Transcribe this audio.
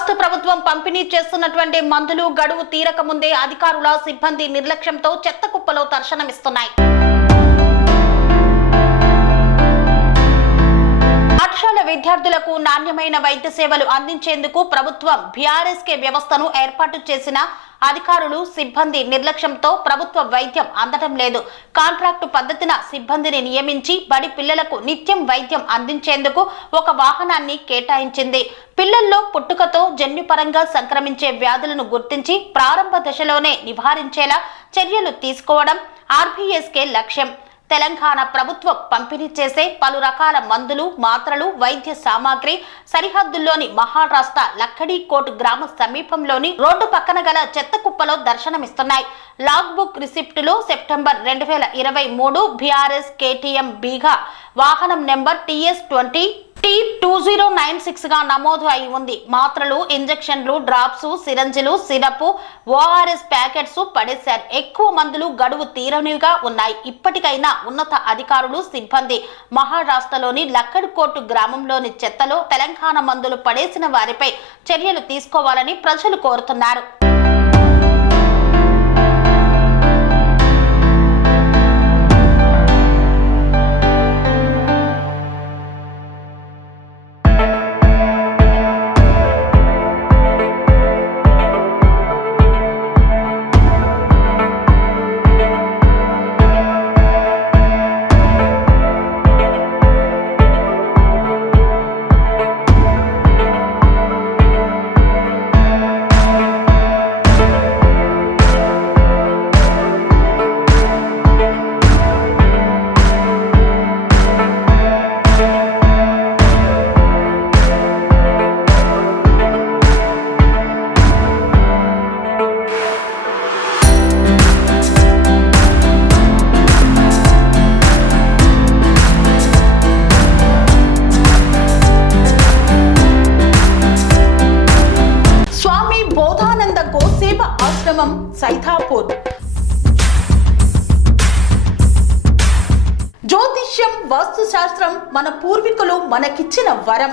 రాష్ట్ర ప్రభుత్వం పంపిణీ చేస్తున్నటువంటి మందులు గడువు తీరక ముందే అధికారుల సిబ్బంది నిర్లక్ష్యంతో చెత్త కుప్పలో దర్శనమిస్తున్నాయి. పాఠశాల విద్యార్థులకు నాణ్యమైన వైద్య సేవలు అందించేందుకు ప్రభుత్వం బీఆర్ఎస్కే వ్యవస్థను ఏర్పాటు చేసిన అధికారులు సిబ్బంది నిర్లక్ష్యంతో ప్రభుత్వ వైద్యం అందడం లేదు. కాంట్రాక్టు పద్ధతిన సిబ్బందిని నియమించి బడి పిల్లలకు నిత్యం వైద్యం అందించేందుకు ఒక వాహనాన్ని కేటాయించింది. పిల్లల్లో పుట్టుకతో జన్యుపరంగా సంక్రమించే వ్యాధులను గుర్తించి ప్రారంభ దశలోనే నివారించేలా చర్యలు తీసుకోవడం ఆర్బీఎస్కే లక్ష్యం. తెలంగాణ ప్రభుత్వం పంపిణీ చేసే పలు రకాల మందులు మాత్రలు వైద్య సామాగ్రి సరిహద్దుల్లోని మహారాష్ట్ర లక్కడీకోట్ గ్రామ సమీపంలోని రోడ్డు పక్కన గల చెత్త కుప్పలో దర్శనమిస్తున్నాయి. లాగ్ బుక్ రిసిప్టులో సెప్టెంబర్ రెండు వేల ఇరవై మూడు బీఆర్ఎస్ కేటీఎం బీగా వాహనం number TS twenty T two zero nine సిక్స్గా నమోదు అయి ఉంది. మాత్రలు ఇంజెక్షన్లు డ్రాప్స్ సిరంజిలు సిరప్ ఓఆర్ఎస్ ప్యాకెట్స్ పడేశారు. ఎక్కువ మందులు గడువు తీరనివిగా ఉన్నాయి. ఇప్పటికైనా ఉన్నత అధికారులు సిబ్బంది మహారాష్ట్రలోని లక్కడికోటు గ్రామంలోని చెత్తలో తెలంగాణ మందులు పడేసిన వారిపై చర్యలు తీసుకోవాలని ప్రజలు కోరుతున్నారు. ఆశ్రమం సైథాపూర్ జ్యోతిష్యం వాస్తుశాస్త్రం మన పూర్వీకులు మనకిచ్చిన వరం.